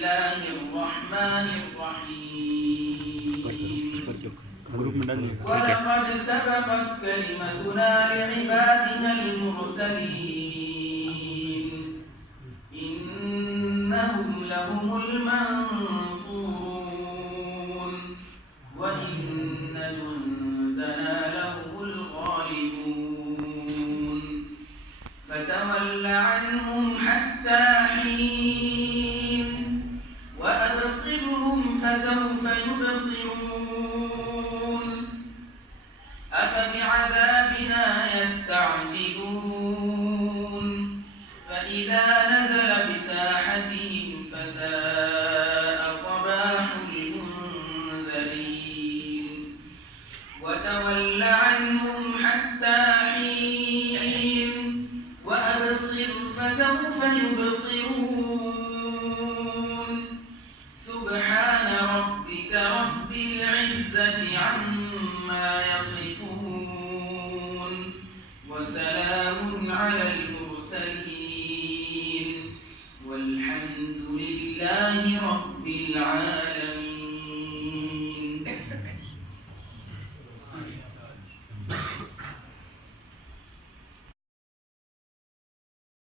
الله الرحمن الرحيم ولقد سبقت كلمتنا لعبادنا المرسلين إنهم لهم المنصورون وإن جندنا لهم الغالبون فتول عنهم حتى حين وأبصرهم فسوف يبصرون أفبعذابنا يستعجلون فإذا نزل بساحتهم فساء صباح المنذرين وتول عنهم حتى حين وأبصر فسوف يبصرون سبحان ربك رب العزة عما يصفون وسلام على المرسلين والحمد لله رب العالمين.